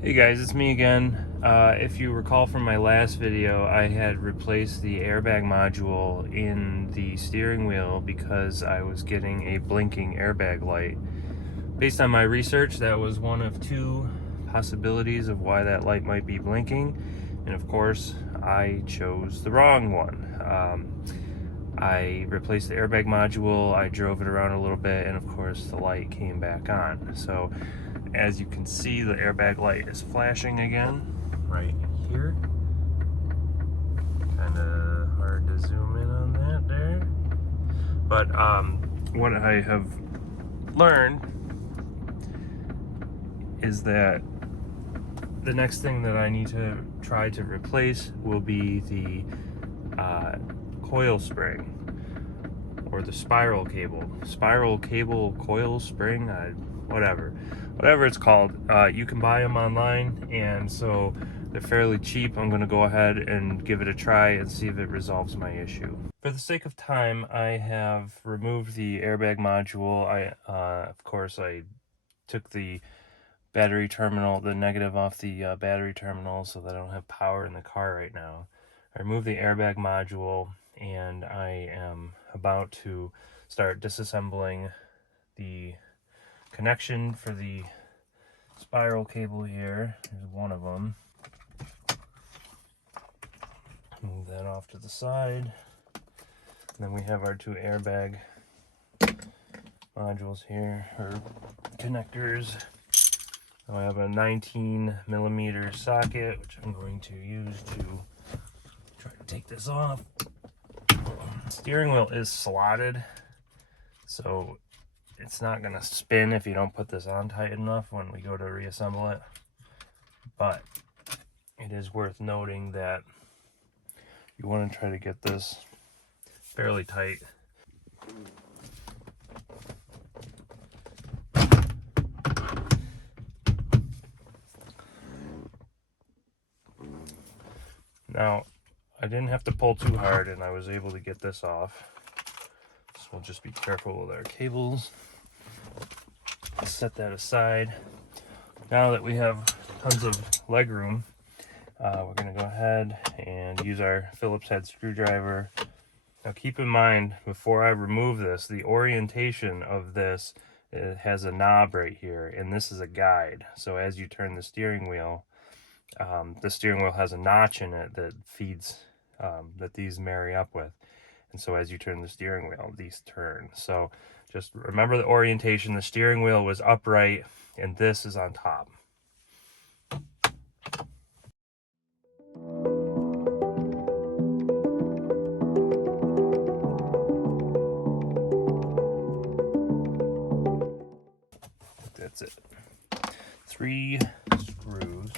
Hey guys, it's me again. If you recall from my last video, I had replaced the airbag module in the steering wheel because I was getting a blinking airbag light. Based on my research, that was one of two possibilities of why that light might be blinking, and of course, I chose the wrong one. I replaced the airbag module, I drove it around a little bit, and of course the light came back on. So as you can see, the airbag light is flashing again right here. Kind of hard to zoom in on that there. But what I have learned is that the next thing that I need to try to replace will be the coil spring, or the spiral cable coil spring, whatever it's called. You can buy them online, and so they're fairly cheap. I'm going to go ahead and give it a try and see if it resolves my issue. For the sake of time, I have removed the airbag module. Of course, I took the battery terminal, the negative off the battery terminal, so that I don't have power in the car right now. I removed the airbag module, and I am about to start disassembling the connection for the spiral cable here. Here's one of them. Move that off to the side. And then we have our two airbag modules here, or connectors. I have a 19mm socket, which I'm going to use to try to take this off. The steering wheel is slotted, so it's not going to spin if you don't put this on tight enough when we go to reassemble it. But it is worth noting that you want to try to get this fairly tight. Now, I didn't have to pull too hard, and I was able to get this off. So we'll just be careful with our cables. Set that aside. Now that we have tons of leg room, we're going to go ahead and use our Phillips head screwdriver. Now keep in mind, before I remove this, the orientation of this, it has a knob right here, and this is a guide. So as you turn the steering wheel has a notch in it that feeds, that these marry up with. And so as you turn the steering wheel, these turn. So just remember the orientation. The steering wheel was upright, and this is on top. That's it. 3 screws.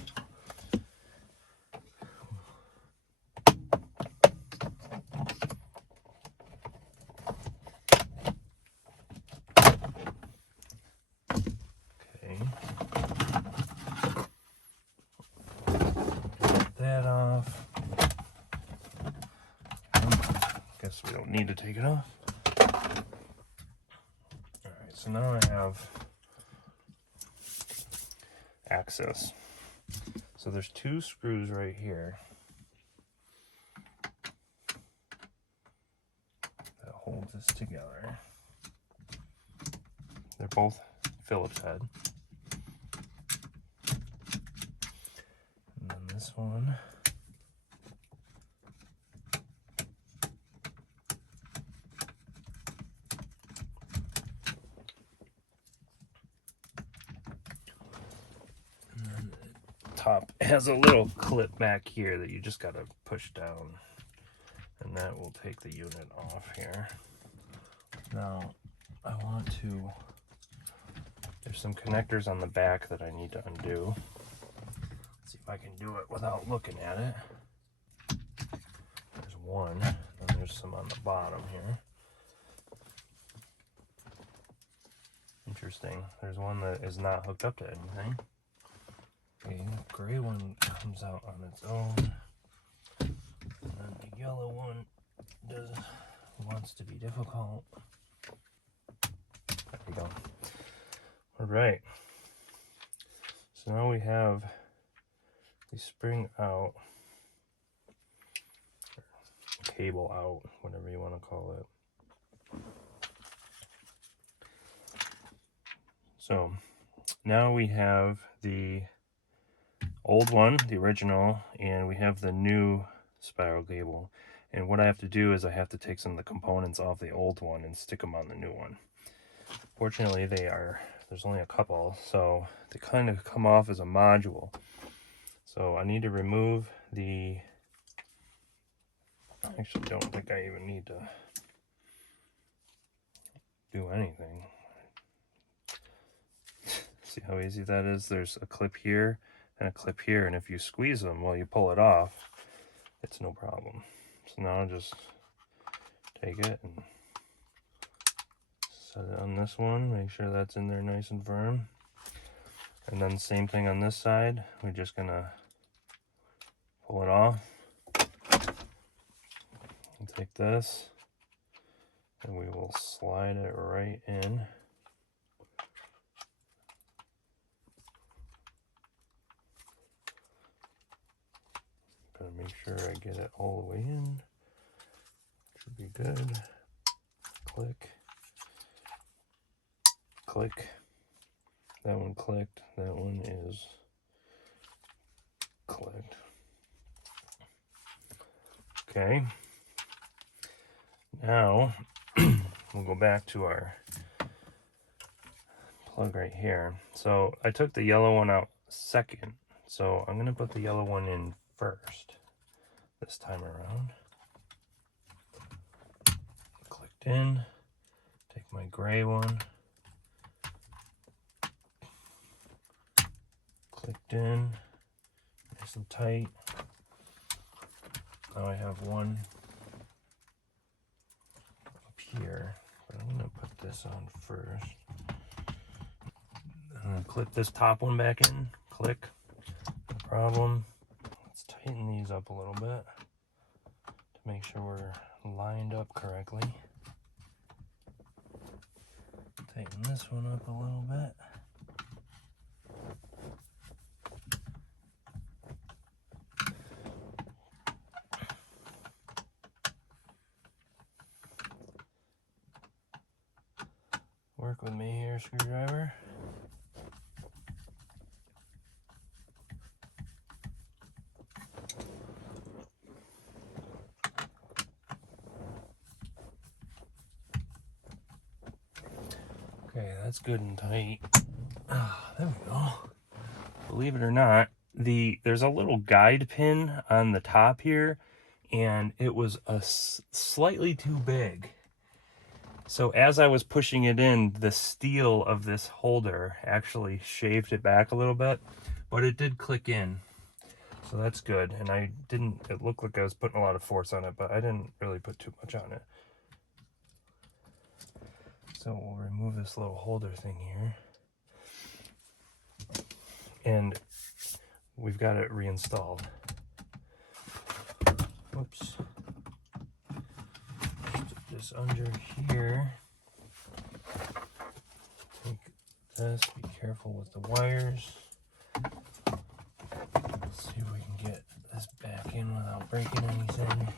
Okay. Get that off. Guess we don't need to take it off. Alright, so now I have access. So there's 2 screws right here that hold this together. They're both Phillips head. And then this one. And then the top has a little clip back here that you just gotta push down, and that will take the unit off here. Now I want to, there's some connectors on the back that I need to undo. Let's see if I can do it without looking at it. There's one, and there's some on the bottom here. Interesting, there's one that is not hooked up to anything. Okay, the gray one comes out on its own, and the yellow one wants to be difficult. There we go. All right, so now we have the spring out, cable out, whatever you want to call it. So now we have the old one, the original, and we have the new spiral cable. And what I have to do is I have to take some of the components off the old one and stick them on the new one. Fortunately, there's only a couple, so they kind of come off as a module. So I need to remove the, I actually don't think I even need to do anything. See how easy that is? There's a clip here and a clip here, and if you squeeze them while you pull it off, it's no problem. So now I'll just take it and set it on this one, make sure that's in there nice and firm. And then same thing on this side, we're just gonna pull it off. And take this, and we will slide it right in. Gotta make sure I get it all the way in. Should be good. Click. Click. That one clicked. That one is clicked. Okay. Now we'll go back to our plug right here. So I took the yellow one out second. So I'm gonna put the yellow one in first this time around. Clicked in. Take my gray one. Clicked in. Nice and tight. Now I have one up here, but I'm gonna put this on first. I'm gonna clip this top one back in. Click. No problem. Let's tighten these up a little bit to make sure we're lined up correctly. Tighten this one up a little bit. Work with me here, screwdriver. Okay, that's good and tight. There we go. Believe it or not, there's a little guide pin on the top here, and it was slightly too big. So as I was pushing it in, the steel of this holder actually shaved it back a little bit, but it did click in. So that's good. And it looked like I was putting a lot of force on it, but I didn't really put too much on it. So we'll remove this little holder thing here. And we've got it reinstalled. Whoops. Put this under here. Take this, be careful with the wires. Let's see if we can get this back in without breaking anything.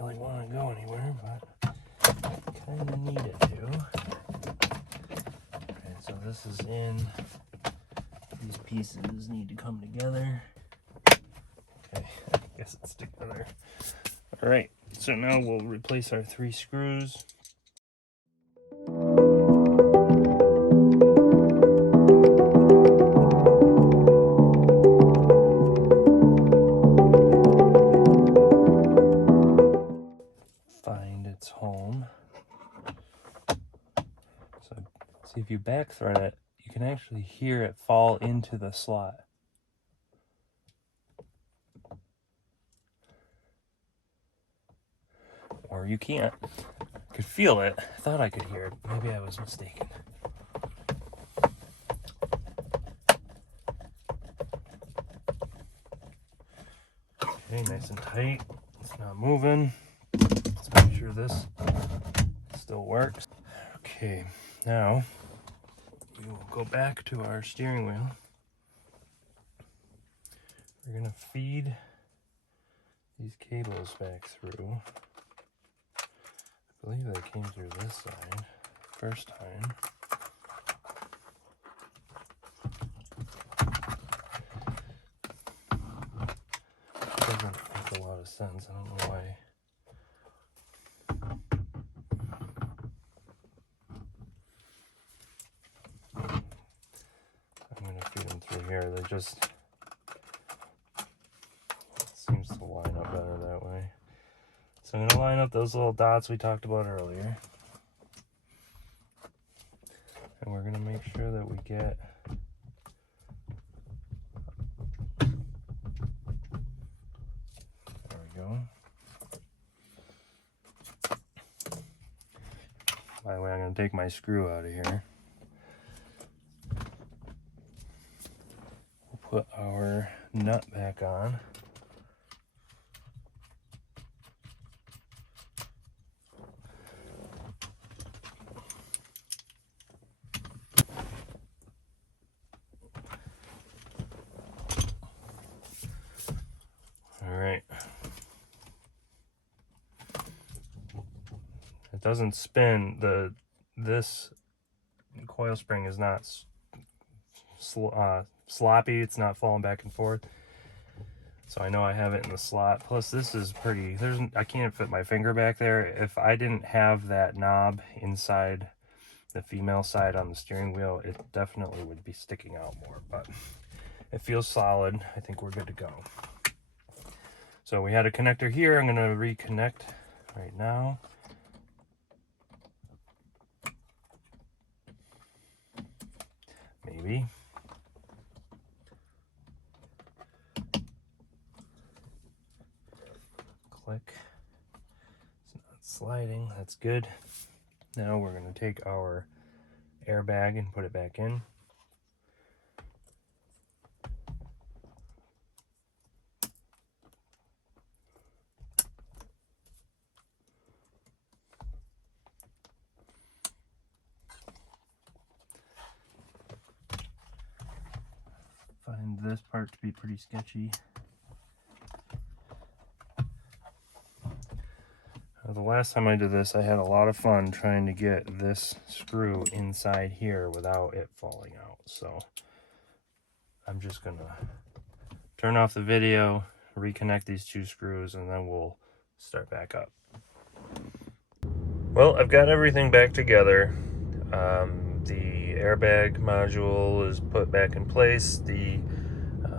Really want to go anywhere, but kind of need it to. Okay, so this is in. These pieces need to come together. Okay, I guess it's together. All right, so now we'll replace our 3 screws. Home. So see, if you back thread it, you can actually hear it fall into the slot. Or you can't. I could feel it. I thought I could hear it. Maybe I was mistaken. Okay, nice and tight. It's not moving. sure this still works. Okay, now we will go back to our steering wheel. We're gonna feed these cables back through. I believe they came through this side first time. Doesn't make a lot of sense. I don't know why. I'm gonna feed them through here. They just seems to line up better that way. So I'm gonna line up those little dots we talked about earlier. And we're gonna make sure that we get there we go. By the way, I'm gonna take my screw out of here. We'll put our nut back on. It doesn't spin. This coil spring is not sloppy. It's not falling back and forth. So I know I have it in the slot. Plus this is pretty, I can't fit my finger back there. If I didn't have that knob inside the female side on the steering wheel, it definitely would be sticking out more, but it feels solid. I think we're good to go. So we had a connector here. I'm gonna reconnect right now. Maybe. Click. It's not sliding. That's good. Now we're going to take our airbag and put it back in. Find this part to be pretty sketchy. The last time I did this, I had a lot of fun trying to get this screw inside here without it falling out. So I'm just gonna turn off the video, reconnect these two screws, and then we'll start back up. Well, I've got everything back together. The airbag module is put back in place. The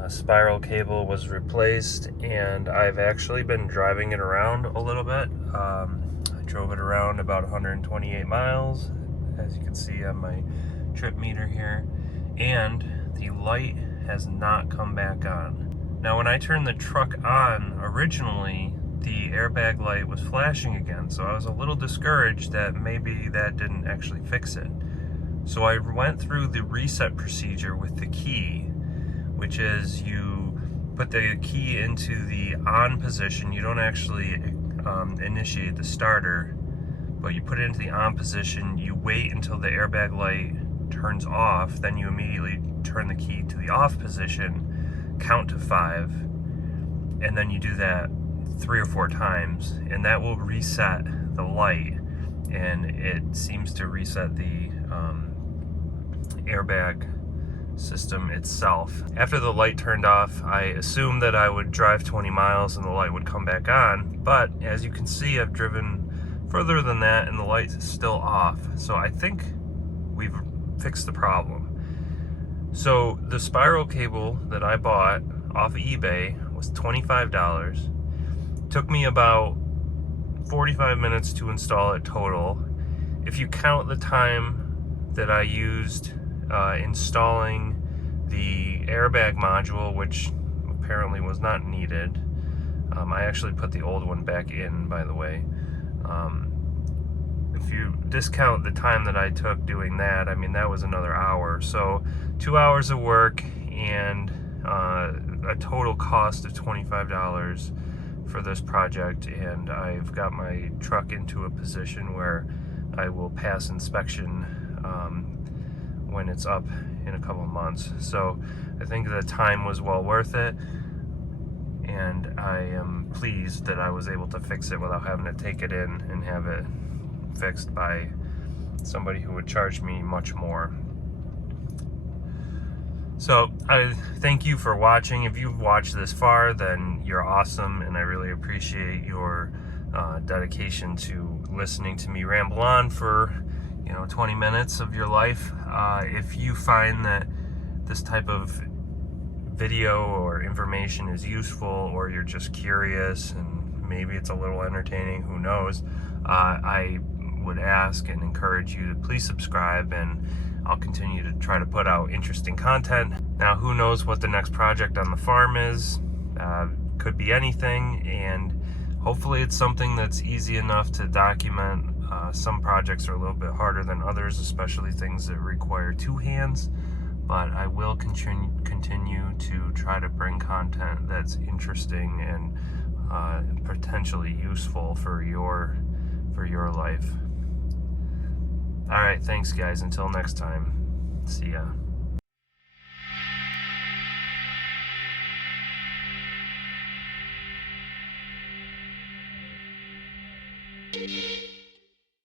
spiral cable was replaced, and I've actually been driving it around a little bit. I drove it around about 128 miles, as you can see on my trip meter here, and the light has not come back on. Now, when I turned the truck on originally, the airbag light was flashing again, so I was a little discouraged that maybe that didn't actually fix it. So I went through the reset procedure with the key, which is you put the key into the on position. You don't actually initiate the starter, but you put it into the on position. You wait until the airbag light turns off, then you immediately turn the key to the off position, count to 5, and then you do that 3 or 4 times, and that will reset the light, and it seems to reset the airbag system itself. After the light turned off, I assumed that I would drive 20 miles and the light would come back on, but as you can see, I've driven further than that and the light is still off. So I think we've fixed the problem. So the spiral cable that I bought off of eBay was $25. Took me about 45 minutes to install it total. If you count the time that I used installing the airbag module, which apparently was not needed. I actually put the old one back in, by the way. If you discount the time that I took doing that, I mean, that was another hour. So 2 hours of work and a total cost of $25 for this project, and I've got my truck into a position where I will pass inspection when it's up in a couple of months. So I think the time was well worth it, and I am pleased that I was able to fix it without having to take it in and have it fixed by somebody who would charge me much more. So I thank you for watching. If you've watched this far, then you're awesome, and I really appreciate your dedication to listening to me ramble on for 20 minutes of your life. If you find that this type of video or information is useful, or you're just curious and maybe it's a little entertaining, who knows, I would ask and encourage you to please subscribe, and I'll continue to try to put out interesting content. Now, who knows what the next project on the farm is? Could be anything, and hopefully it's something that's easy enough to document. Some projects are a little bit harder than others, especially things that require two hands, but I will continue to try to bring content that's interesting and potentially useful for your life. All right, thanks guys. Until next time, see ya.